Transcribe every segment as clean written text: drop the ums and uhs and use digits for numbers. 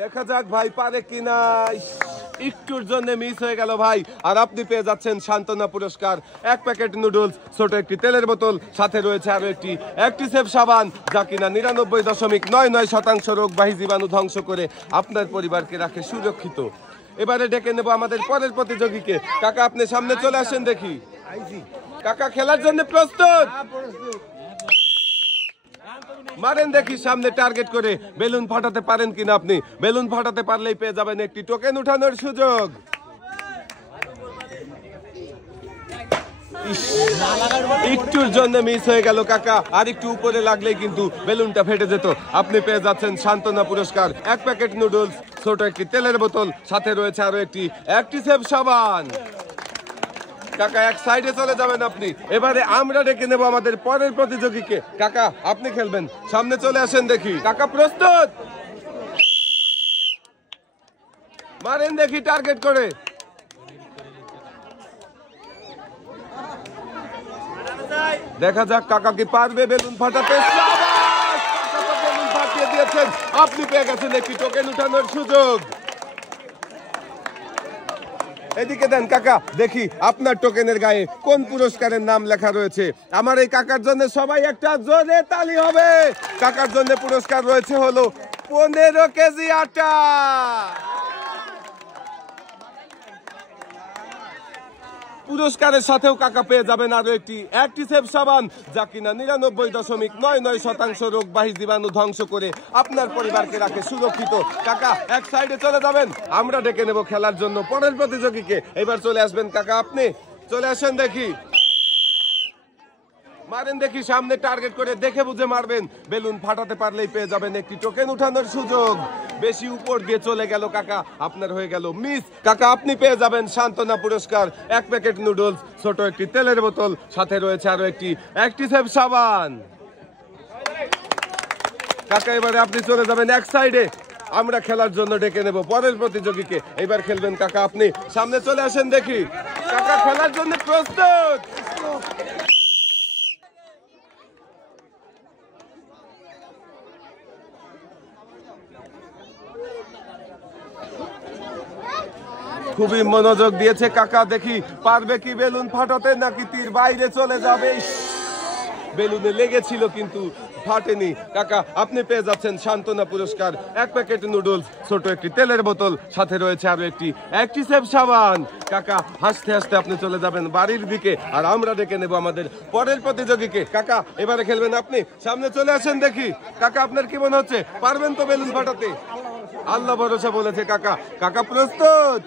দেখা যাক ভাই পারে কিনা। একটুর জন্য মিস হয়ে গেল ভাই। আর আপনি পেয়ে যাচ্ছেন সান্ত্বনা পুরস্কার, 1 প্যাকেট নুডলস, ছোট একটি তেলের বোতল, সাথে রয়েছে আরো একটি অ্যাক্টিসেভ সাবান, যা কিনা 99.99% রোগবাহী জীবাণু ধ্বংস করে আপনার পরিবারকে রাখে সুরক্ষিত। এবারে ডেকে নেব আমাদের পরের প্রতিযোগীকে। কাকা আপনি সামনে চলে আসেন দেখি। কাকা খেলার জন্য প্রস্তুত? মারেন দেখি সামনে টার্গেট করে। বেলুন ফাটাতে পারেন কিনা আপনি? বেলুন ফাটাতে পারলেই পেয়ে যাবেন একটি টোকেন উঠানোর সুযোগ। একটুর জন্য মিস হয়ে গেল কাকা। আর একটু উপরে লাগলেই কিন্তু বেলুনটা ফেটে যেত। আপনি পেয়ে যাচ্ছেন সান্ত্বনা পুরস্কার, 1 প্যাকেট নুডলস, ছোট একটি তেলের বোতল, সাথে রয়েছে আরো একটি অ্যাক্টিসেভ সাবান। কাকা এক সাইডে চলে যাবেন আপনি। এবারে আমরা ডেকে নেব আমাদের পরের প্রতিযোগীকে। কাকা আপনি খেলবেন, সামনে চলে আসেন দেখি। কাকা প্রস্তুত? মারেন দেখি টার্গেট করে। দেখা যাক কাকা কি পারবে বেলুন ফাটাতে। বেলুন ফাটিয়ে দিয়েছেন। আপনি পেয়ে গেছেন একটি টোকেন উঠানোর সুযোগ। এদিকে দেন কাকা, দেখি আপনার টোকেনের গায়ে কোন পুরস্কারের নাম লেখা রয়েছে। আমার এই কাকার জন্য সবাই একটা জোরে তালি হবে। কাকার জন্য পুরস্কার রয়েছে হলো 15 কেজি আটা। পুরস্কারের সাথেও কাকা পেয়ে যাবেন আরো একটি অ্যাক্টিসেভ সাবান, যা কিনা 99.99% রোগবাহী জীবাণু ধ্বংস করে আপনার পরিবারকে রাখে সুরক্ষিত। কাকা এক সাইডে চলে যাবেন। আমরা ডেকে নেব খেলার জন্য পরের প্রতিযোগীকে। এবার চলে আসবেন কাকা, আপনি চলে আসেন দেখি। মারেন দেখি সামনে টার্গেট করে, দেখে বুঝে মারবেন। বেলুন ফাটাতে পারলেই পেয়ে যাবেন একটি টোকেন উঠানোর সুযোগ। বেশি উপর দিয়ে চলে গেল কাকা, আপনার হয়ে গেল মিস। কাকা আপনি পেয়ে যাবেন সান্ত্বনা পুরস্কার, 1 প্যাকেট নুডলস, ছোট একটি তেলের বোতল, সাথে রয়েছে আরো একটি অ্যাক্টিসেভ সাবান। কাকা এবারে আপনি চলে যাবেন এক সাইডে। আমরা খেলার জন্য ডেকে নেব পরের প্রতিযোগীকে। এবার খেলবেন কাকা, আপনি সামনে চলে আসেন দেখি। কাকা খেলার জন্য প্রস্তুত? খুবই মনোযোগ দিয়েছে কাকা, দেখি পারবে কি বেলুন ফাটাতে, নাকি তীর বাইরে চলে যাবে। বেলুনে লেগেছিল কিন্তু ফাটেনি। কাকা আপনি পেয়ে যাচ্ছেন সান্ত্বনা পুরস্কার, 1 প্যাকেট নুডলস, ছোট একটি তেলের বোতল, সাথে রয়েছে আরো একটি অ্যাক্টিসেভ সাবান। কাকা হাসতে হাসতে আপনি চলে যাবেন বাড়ির দিকে। আর আমরা ডেকে নেব আমাদের পরের প্রতিযোগীকে। কাকা এবারে খেলবেন আপনি, সামনে চলে আসেন দেখি। কাকা আপনার কি মনে হচ্ছে, পারবেন তো বেলুন ফাটাতে? আল্লাহ ভরসা বলেছে কাকা। কাকা প্রস্তুত?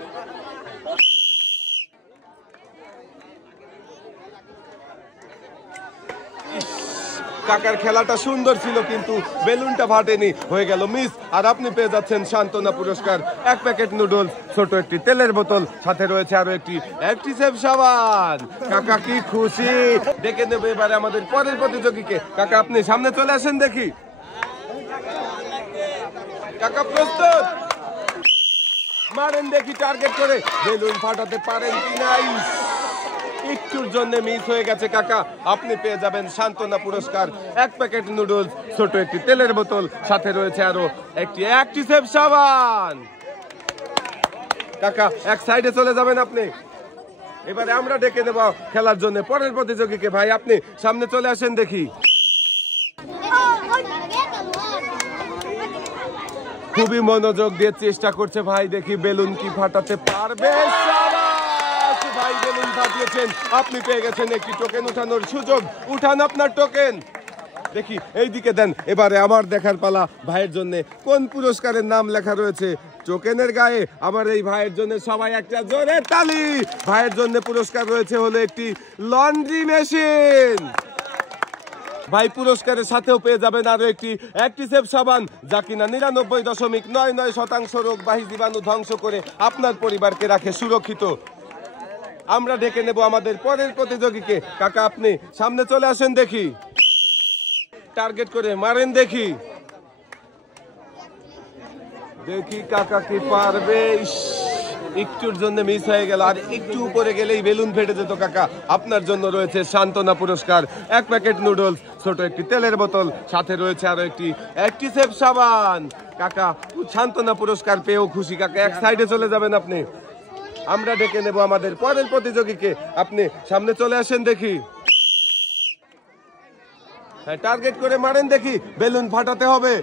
কাকার খেলাটা সুন্দর ছিল কিন্তু বেলুনটা ফাটেনি, হয়ে গেল মিস। আর আপনি পেয়ে যাচ্ছেন সান্ত্বনা পুরস্কার, 1 প্যাকেট নুডলস, ছোট একটি তেলের বোতল, সাথে রয়েছে আরো একটি অ্যাক্টিসেভ সাবান। কাকা কি খুশি। ডেকে নেবে এবারে আমাদের পরের প্রতিযোগীকে। কাকা আপনি সামনে চলে আসেন দেখি। কাকা প্রস্তুত? মারেন দেখি টার্গেট করে। বেলুন ফাটাতে পারেন কি নাই? একটুর জন্য মিস হয়ে গেছে কাকা। আপনি পেয়ে যাবেন সান্ত্বনা পুরস্কার, 1 প্যাকেট নুডলস, ছোট একটি তেলের বোতল, সাথে রয়েছে আরো একটি অ্যাক্টিসেভ সাবান। কাকা এক সাইডে চলে যাবেন আপনি। এবারে আমরা ডেকে নেব খেলার জন্য পরের প্রতিযোগীকে। ভাই আপনি সামনে চলে আসেন দেখি। খুবই মনোযোগ দিয়ে চেষ্টা করছে ভাই, দেখি বেলুন কি ফাটাতে পারবে। ভাই বেলুন ফাটিয়েছেন, আপনি পেয়ে গেছেন একটি টোকেন উঠানোর সুযোগ। উঠান আপনার টোকেন। দেখি এই দিকে দেন। এবারে আমার দেখার পালা, ভাইয়ের জন্য কোন পুরস্কারের নাম লেখা রয়েছে টোকেনের গায়ে। আমার এই ভাইয়ের জন্য সবাই একটা জোরে তালি। ভাইয়ের জন্য পুরস্কার রয়েছে হলো একটি লন্ড্রি মেশিন। ভাই পুরস্কারের সাথেও পেয়ে যাবেন আরো একটি অ্যাক্টিসেভ সাবান, যা কিনা 99.99% রোগবাহী জীবাণু ধ্বংস করে আপনার পরিবারকে রাখে সুরক্ষিত। আমরা ডেকে নেব আমাদের পরের প্রতিযোগীকে। কাকা আপনি সামনে চলে আসেন দেখি। টার্গেট করে মারেন দেখি। দেখি কাকা কি পারবে। একটুর জন্য মিস হয়ে গেল। আর একটু উপরে গেলেই বেলুন ফেটে যেত কাকা। আপনার জন্য রয়েছে সান্ত্বনা পুরস্কার, 1 প্যাকেট নুডলস, ছোট একটি তেলের বোতল, সাথে রয়েছে আরো একটি অ্যাক্টিসেভ সাবান। কাকা সান্ত্বনা পুরস্কার পেয়েও খুশি। কাকা এক সাইডে চলে যাবেন আপনি। আমরা ডেকে নেব আমাদের পরের প্রতিযোগীকে। আপনি সামনে চলে আসেন দেখি। হ্যাঁ, টার্গেট করে মারেন দেখি, বেলুন ফাটাতে হবে।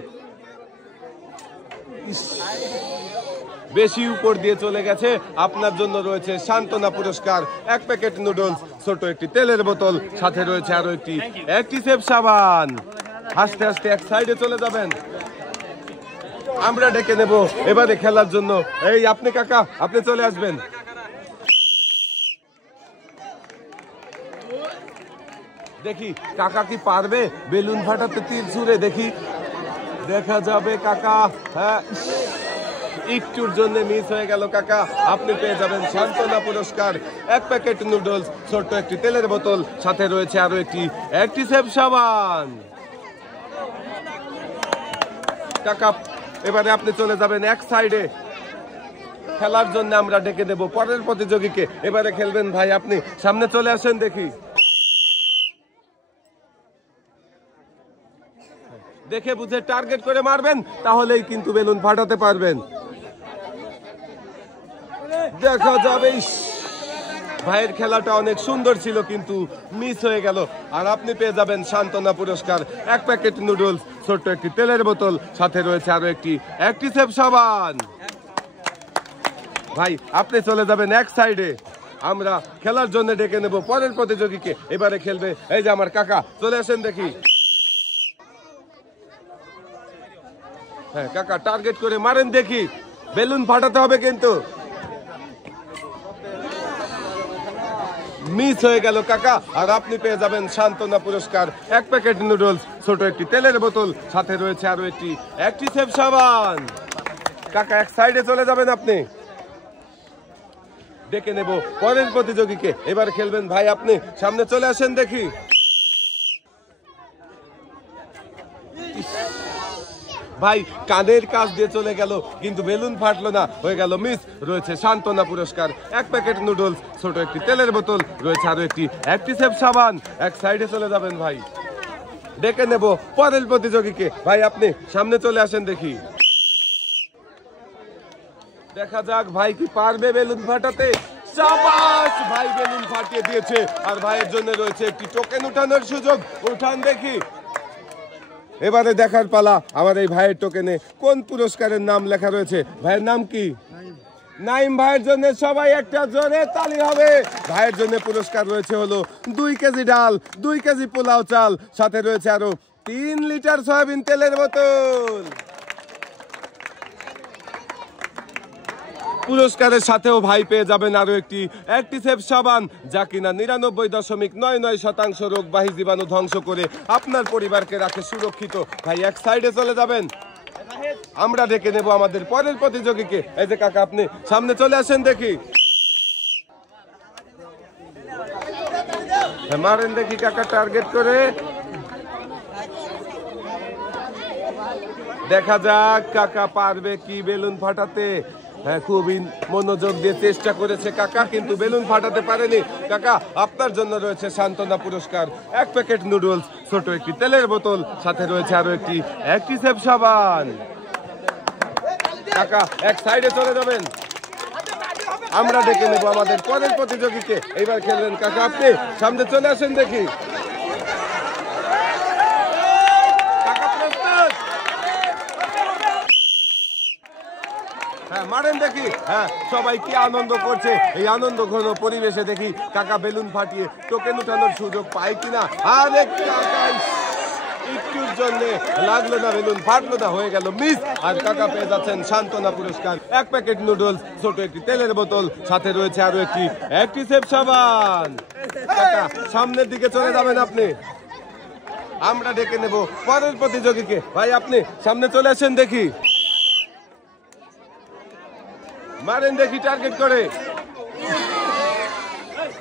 বেশি উপর দিয়ে চলে গেছে। আপনার জন্য রয়েছে সান্ত্বনা পুরস্কার, এক প্যাকেট নুডলস, ছোট একটি তেলের বোতল, সাথে রয়েছে আরো একটি অ্যাক্টিসেভ সাবান। হাসতে হাসতে এক সাইডে চলে যাবেন। আমরা ডেকে নেব এবারে খেলার জন্য। এই আপনি কাকা, আপনি চলে আসবেন। দেখি কাকা কি পারবে বেলুন ফাটাতে তীর ছুঁড়ে। দেখি, দেখা যাবে কাকা। হ্যাঁ, একটুর জন্য মিস হয়ে গেল কাকা। আপনি পেয়ে যাবেন সান্ত্বনা পুরস্কার, এক প্যাকেট নুডলস, ছোট্ট একটি তেলের বোতল, সাথে রয়েছে আরো একটি অ্যাক্টিসেভ সাবান। কাকা এবারে আপনি চলে যাবেন এক সাইডে। খেলার জন্য আমরা ডেকে দেব পরের প্রতিযোগীকে। এবারে খেলবেন ভাই আপনি। সামনে চলে আসেন দেখি। দেখে বুঝে টার্গেট করে মারবেন, তাহলেই কিন্তু বেলুন ফাটাতে পারবেন। দেখা যাবে। ভাইয়ের খেলাটা অনেক সুন্দর ছিল, কিন্তু মিস হয়ে গেল। আর আপনি পেয়ে যাবেন সান্ত্বনা পুরস্কার, এক প্যাকেট নুডলস, ছোট্ট একটি তেলের বোতল, সাথে রয়েছে আরো একটি অ্যাক্টিসেভ সাবান। ভাই আপনি চলে যাবেন এক সাইডে। আমরা খেলার জন্য ডেকে নেব পরের প্রতিযোগীকে। এবারে খেলবে এই যে আমার কাকা। চলে আসেন দেখি। হ্যাঁ কাকা, টার্গেট করে মারেন দেখি, বেলুন ফাটাতে হবে কিন্তু। মিস হয়ে গেল কাকা। আর আপনি পেয়ে যাবেন সান্ত্বনা পুরস্কার, এক প্যাকেট নুডলস, ছোট একটি তেলের বোতল, সাথে রয়েছে আরো একটি অ্যাক্টিসেভ সাবান। কাকা এক সাইডে চলে যাবেন আপনি। ডেকে নেব পরের প্রতিযোগীকে। এবার খেলবেন ভাই আপনি। সামনে চলে আসেন দেখি। ভাই কানের কাজ দিয়ে চলে গেল, কিন্তু বেলুন ফাটলো না, হয়ে গেল মিস। রয়েছে সান্ত্বনা পুরস্কার, এক প্যাকেট নুডলস, ছোট একটি তেলের বোতল, রয়েছে আরো একটি অ্যাক্টিসেভ সাবান। এক সাইডে চলে যাবেন ভাই। ডেকে নেব পরের প্রতিযোগীকে। ভাই আপনি সামনে চলে আসেন দেখি। দেখা যাক ভাই কি পারবে বেলুন ফাটাতে। শাবাশ, ভাই বেলুন ফাটিয়ে দিয়েছে। আর ভাইয়ের জন্য রয়েছে একটি টোকেন উঠানোর সুযোগ। উঠান দেখি। এবারে দেখার পালা আমার এই ভাইয়ের টোকেনে কোন পুরস্কারের নাম লেখা রয়েছে। ভাইয়ের নাম কি? নাইম ভাইয়ের জন্য সবাই একটা জোরে তালি হবে। ভাইয়ের জন্য পুরস্কার রয়েছে হলো 2 কেজি ডাল, 2 কেজি পোলাও চাল, সাথে রয়েছে আরো 3 লিটার সয়াবিন তেলের বোতল। পুরস্কারের সাথেও ভাই পেয়ে যাবেন আরো একটি অ্যাক্টিসেভ সাবান, যা কিনা 99.99% রোগবাহী জীবাণু ধ্বংস করে আপনার পরিবারকে রাখে সুরক্ষিত। ভাই এক সাইডে চলে যাবেন। আমরা ডেকে নেব আমাদের পরের প্রতিযোগীকে। এই যে কাকা, আপনি সামনে চলে আসেন দেখি। মারেন দেখি কাকা, টার্গেট করে। দেখা যাক কাকা পারবে কি বেলুন ফাটাতে। হ্যাঁ, খুবই মনোযোগ দিয়ে চেষ্টা করেছে কাকা, কিন্তু বেলুন ফাটাতে পারেনি। কাকা আপনার জন্য রয়েছে সান্ত্বনা পুরস্কার, এক প্যাকেট নুডলস, ছোট একটি তেলের বোতল, সাথে রয়েছে আরো একটি অ্যাক্টিসেভ সাবান। কাকা এক সাইডে চলে যাবেন। আমরা ডেকে নেব আমাদের পরের প্রতিযোগীকে। এইবার খেলবেন কাকা, আপনি সামনে চলে আসেন দেখি। হ্যাঁ মারেন দেখি। হ্যাঁ, সবাই কি আনন্দ করছে। এই আনন্দ ঘন পরিবেশে দেখি কাকা বেলুন ফাটিয়ে টোকেন উঠানোর সুযোগ পায় কিনা। আরে কাকা একটুর জন্য লাগলো না, বেলুন ফাটলো না, হয়ে গেল মিস। আর কাকা পেয়ে যাচ্ছেন সান্ত্বনা পুরস্কার, এক প্যাকেট নুডলস, ছোট একটি তেলের বোতল, সাথে রয়েছে আরো একটি অ্যাক্টিসেভ সাবান। কাকা সামনের দিকে চলে যাবেন আপনি। আমরা ডেকে নেব পরের প্রতিযোগীকে। ভাই আপনি সামনে চলে আসেন দেখি। মারেন দেখি টার্গেট করে।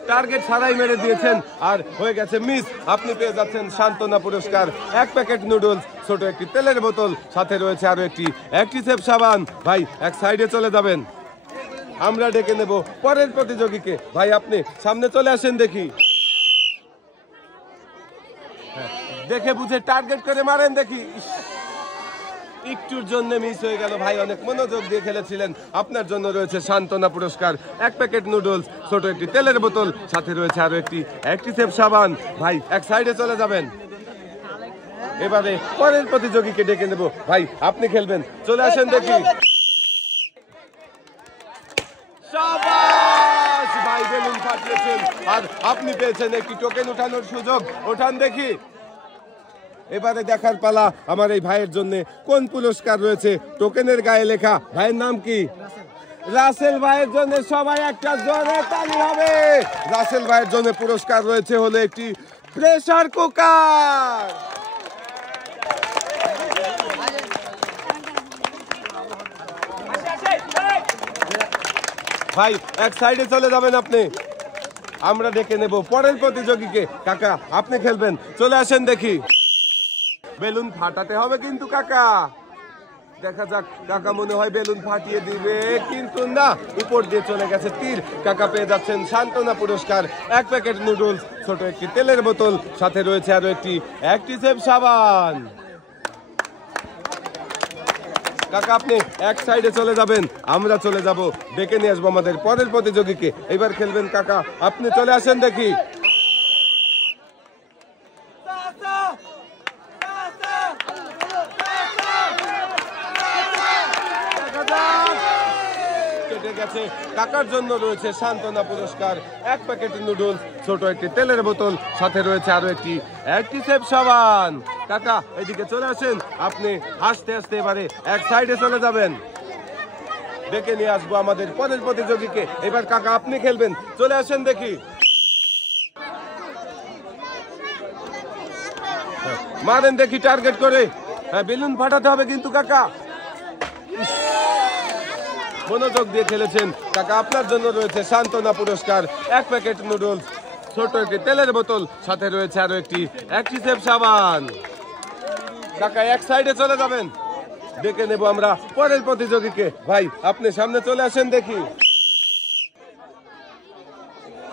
টার্গেট ছাড়াই মেরে দিয়েছেন আর হয়ে গেছে মিস। আপনি পেয়ে যাচ্ছেন সান্ত্বনা পুরস্কার, এক প্যাকেট নুডলস, ছোট একটি তেলের বোতল, সাথে রয়েছে আরো একটি অ্যাক্টিসেভ সাবান। ভাই এক সাইডে চলে যাবেন। আমরা ডেকে নেব পরের প্রতিযোগীকে। ভাই আপনি সামনে চলে আসেন দেখি। দেখে বুঝে টার্গেট করে মারেন দেখি। একটুর জন্য মিস হয়ে গেল ভাই, অনেক মনোযোগ দিয়ে খেলেছিলেন। আপনার জন্য রয়েছে সান্ত্বনা পুরস্কার, 1 প্যাকেট নুডলস, ছোট একটি তেলের বোতল, সাথে রয়েছে আরো একটি অ্যাক্টিসেভ সাবান। ভাই এক সাইডে চলে যাবেন। এবারে পরের প্রতিযোগীকে ডেকে নেব। ভাই আপনি খেলবেন, চলে আসেন দেখি। শাবাশ ভাই, বেলুন ফাটিয়েছেন আর আপনি পেয়েছেন একটি টোকেন উঠানোর সুযোগ। ওঠান দেখি। এবারে দেখার পালা আমার এই ভাইয়ের জন্য কোন পুরস্কার রয়েছে। টোকেনের গায়ে লেখা। ভাইয়ের নাম কি? রাসেল ভাইয়ের জন্য সবাই একটা জোরে তালি হবে। রাসেল ভাইয়ের জন্য পুরস্কার রয়েছে হলো একটি প্রেসার কুকার। ভাই এক সাইডে চলে যাবেন আপনি, আমরা ডেকে নেব পরের প্রতিযোগীকে। কাকা আপনি খেলবেন, চলে আসেন দেখি। বেলুন ফাটাতে হবে কিন্তু কাকা। দেখা যাক, কাকা মনে হয় বেলুন ফাটিয়ে দিবে, কিন্তু না, উপর দিয়ে চলে গেছে তীর। কাকা পেয়ে যাচ্ছেন সান্ত্বনা পুরস্কার, 1 প্যাকেট নুডলস, ছোট একটি তেলের বোতল, সাথে রয়েছে আরো একটি অ্যাক্টিসেভ সাবান। কাকা আপনি এক সাইডে চলে যাবেন, আমরা চলে যাব, ডেকে নিয়ে আসবো আমাদের পরের প্রতিযোগীকে। এবার খেলবেন কাকা, আপনি চলে আসেন দেখি। কেটে গেছে। কাকার জন্য রয়েছে সান্ত্বনা পুরস্কার, 1 প্যাকেট নুডলস, ছোট একটি তেলের বোতল, সাথে রয়েছে আরো একটি অ্যাক্টিসেভ সাবান। কাকা এদিকে চলে আসেন, আপনি আস্তে আস্তে এবারে এক সাইডে চলে যাবেন, ডেকে নিয়ে আসবো আমাদের পরের প্রতিযোগীকে। এবার কাকা আপনি খেলবেন, চলে আসেন দেখি। মারেন দেখি টার্গেট করে। হ্যাঁ, বেলুন ফাটাতে হবে কিন্তু কাকা। মনোযোগ দিয়ে খেলেছেন কাকা। আপনার জন্য রয়েছে সান্ত্বনা পুরস্কার, 1 প্যাকেট নুডলস, ছোট একটি তেলের বোতল, সাথে রয়েছে আরো একটি অ্যাক্টিসেভ সাবান। কাকা এক সাইডে চলে যাবেন, ডেকে নেব আমরা পরের প্রতিযোগীকে। ভাই আপনি সামনে চলে আসেন দেখি।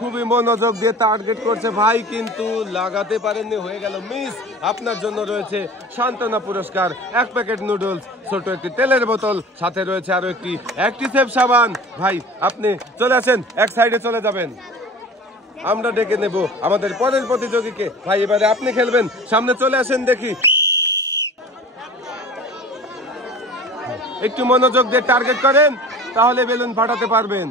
খুবই মনোযোগ দিয়ে টার্গেট করছে ভাই, কিন্তু লাগাতে পারেননি, হয়ে গেল মিস। আপনার জন্য রয়েছে সান্ত্বনা পুরস্কার, 1 প্যাকেট নুডলস, ছোট একটি তেলের বোতল, সাথে রয়েছে আরো একটি অ্যাক্টিসেভ সাবান। ভাই আপনি চলে আসেন, এক সাইডে চলে যাবেন, আমরা ডেকে নেব আমাদের পরের প্রতিযোগীকে। ভাই এবারে আপনি খেলবেন, সামনে চলে আসেন দেখি। একটু মনোযোগ দিয়ে টার্গেট করেন, তাহলে বেলুন ফাটাতে পারবেন।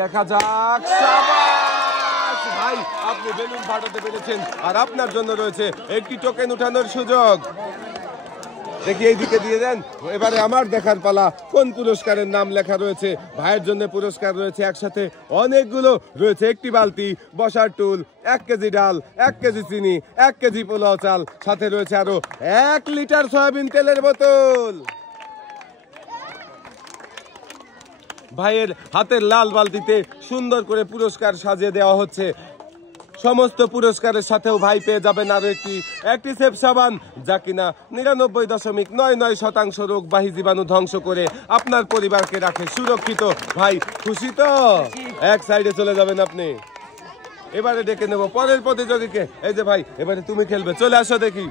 দেখা যাক। শাবাশ ভাই, আপনি বেলুন ফাটাতে পেরেছেন আর আপনার জন্য রয়েছে একটি টোকেন উঠানোর সুযোগ। দেখি এইদিকে দিয়ে দেন। এবারে আমার দেখার পালা, কোন পুরস্কারের নাম লেখা রয়েছে। ভাইয়ের জন্য পুরস্কার রয়েছে একসাথে অনেকগুলো, রয়েছে একটি বালতি, বসার টুল, 1 কেজি ডাল, 1 কেজি চিনি, 1 কেজি পোলাও চাল, সাথে রয়েছে আরো 1 লিটার সয়াবিন তেলের বোতল। ভাইয়ের হাতের লাল বালতিতে সুন্দর করে পুরস্কার সাজিয়ে দেওয়া হচ্ছে। সমস্ত পুরস্কারের সাথেও ভাই পেয়ে যাবেন আরো একটি অ্যাক্টিসেভ সাবান, যা কিনা 99.99% রোগবাহী জীবাণু ধ্বংস করে আপনার পরিবারকে রাখে সুরক্ষিত। ভাই খুশি তো? এক সাইডে চলে যাবেন আপনি। এবারে ডেকে নেব পরের প্রতিযোগীকে। এই যে ভাই, এবারে তুমি খেলবে, চলে আসো দেখি।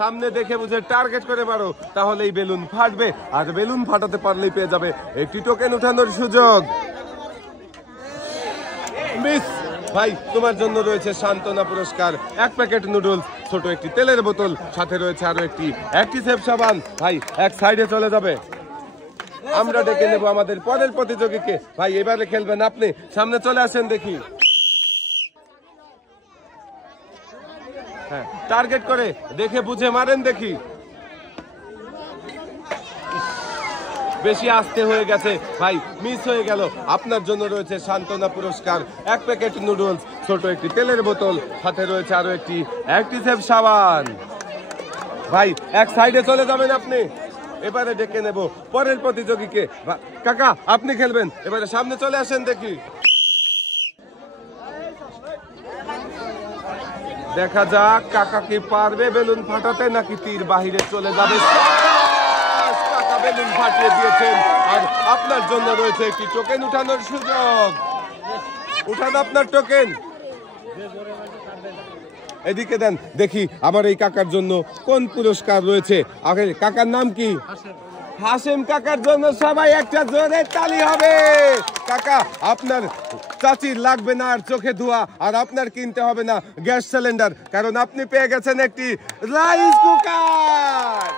সামনে দেখে বুঝে টার্গেট করে মারো, তাহলেই বেলুন ফাটবে, আর বেলুন ফাটাতে পারলেই পেয়ে যাবে একটি টোকেন উঠানোর সুযোগ। মিস। ভাই তোমার জন্য রয়েছে সান্ত্বনা পুরস্কার, 1 প্যাকেট নুডলস, ছোট একটি তেলের বোতল, সাথে রয়েছে আরো একটি অ্যাক্টিসেভ সাবান। ভাই এক সাইডে চলে যাবে, আমরা ডেকে নেব আমাদের পরের প্রতিযোগীকে। ভাই এবারে খেলবেন আপনি, সামনে চলে আসেন দেখি। হ্যাঁ, টার্গেট করে দেখে বুঝে মারেন দেখি। বেশি আস্তে হয়ে গেছে ভাই, মিস হয়ে গেল। আপনার জন্য রয়েছে সান্ত্বনা পুরস্কার, 1 প্যাকেট নুডলস, ছোট একটি তেলের বোতল, সাথে রয়েছে আরো একটি অ্যাক্টিসেভ সাবান। ভাই এক সাইডে চলে যাবেন আপনি। এবারে ডেকে নেব পরের প্রতিযোগীকে। কাকা আপনি খেলবেন, এবারে সামনে চলে আসেন দেখি। দেখা যাক কাকা কি পারবে বেলুন ফাটাতে, নাকি তীর বাহিরে চলে যাবে। কাকা বেলুন ফাটিয়ে দিয়েছেন আর আপনার জন্য রয়েছে একটি টোকেন উঠানোর সুযোগ। উঠান আপনার টোকেন। এদিকে দেন দেখি আমার এই কাকার জন্য কোন পুরস্কার রয়েছে। আগে কাকার নাম কি? হাসেম কাকার জন্য সবাই একটা জোরে তালি হবে। কাকা আপনার চাচির লাগবে না আর চোখে ধোয়া, আর আপনার কিনতে হবে না গ্যাস সিলিন্ডার, কারণ আপনি পেয়ে গেছেন একটি রাইস কুকার।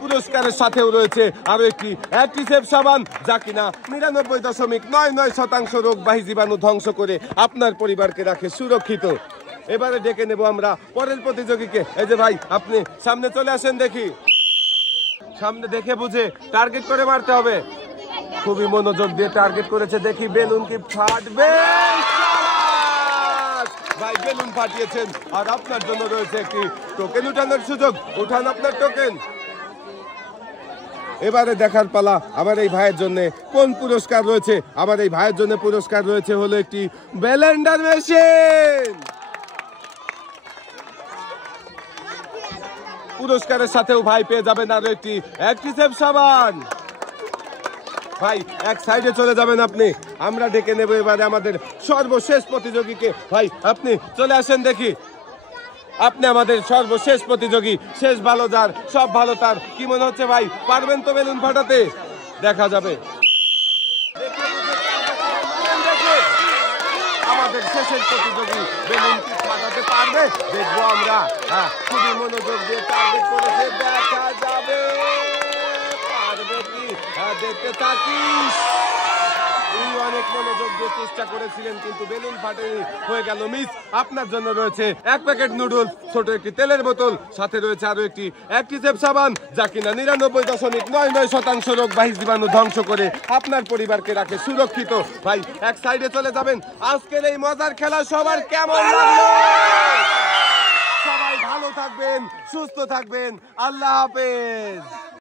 পুরস্কারের সাথেও রয়েছে আরো একটি অ্যাক্টিসেভ সাবান, যা কিনা 99.99% রোগবাহী জীবাণু ধ্বংস করে আপনার পরিবারকে রাখে সুরক্ষিত। এবারে ডেকে নেব আমরা পরের প্রতিযোগীকে। এই যে ভাই আপনি সামনে চলে আসেন, দেখি সামনে দেখে বুঝে টার্গেট করে মারতে হবে। খুবই মনোযোগ দিয়ে টার্গেট করেছে, দেখি বেলুন কি ফাটবে। ভাই বেলুন ফাটিয়েছেন, আর আপনার জন্য রয়েছে একটি টোকেন উঠানোর সুযোগ। উঠান আপনার টোকেন। এবারে দেখার পালা আমার এই ভাইয়ের জন্য কোন পুরস্কার রয়েছে। আমার এই ভাইয়ের জন্য পুরস্কার রয়েছে হলো একটি ব্লেন্ডার মেশিন। পুরস্কারের সাথেও ভাই পেয়ে যাবেন আরো একটি অ্যাক্টিসেভ সাবান। ভাই এক সাইডে চলে যাবেন আপনি, আমরা ডেকে নেব এবারে আমাদের সর্বশেষ প্রতিযোগীকে। ভাই আপনি চলে আসেন, দেখি আপনি আমাদের সর্বশেষ প্রতিযোগী। শেষ ভালো যার সব ভালো তার। কি মনে হচ্ছে ভাই, পারবেন তো বেলুন ফাটাতে? দেখা যাবে। আমাদের শেষের প্রতিযোগী বেলুন কি ফাটাতে পারবে দেখবো আমরা। হ্যাঁ, খুবই মনোযোগ দিয়ে টার্গেট করেছে, দেখা যাবে পারবে কি। হ্যাঁ, দেখতে থাকিস। অনেক মনোযোগ দিয়ে চেষ্টা করেছিলেন কিন্তু বেলুন ফাটেনি, হয়ে গেল মিস। আপনার জন্য রয়েছে এক প্যাকেট নুডলস, ছোট একটি তেলের বোতল, সাথে রয়েছে আরো একটি অ্যাক্টিসেভ সাবান, যা কিনা 99.99% রোগবাহী জীবাণু ধ্বংস করে আপনার পরিবারকে রাখে সুরক্ষিত। ভাই এক সাইডে চলে যাবেন। আজকের এই মজার খেলা সবার কেমন লাগলো? সবাই ভালো থাকবেন, সুস্থ থাকবেন। আল্লাহ হাফেজ।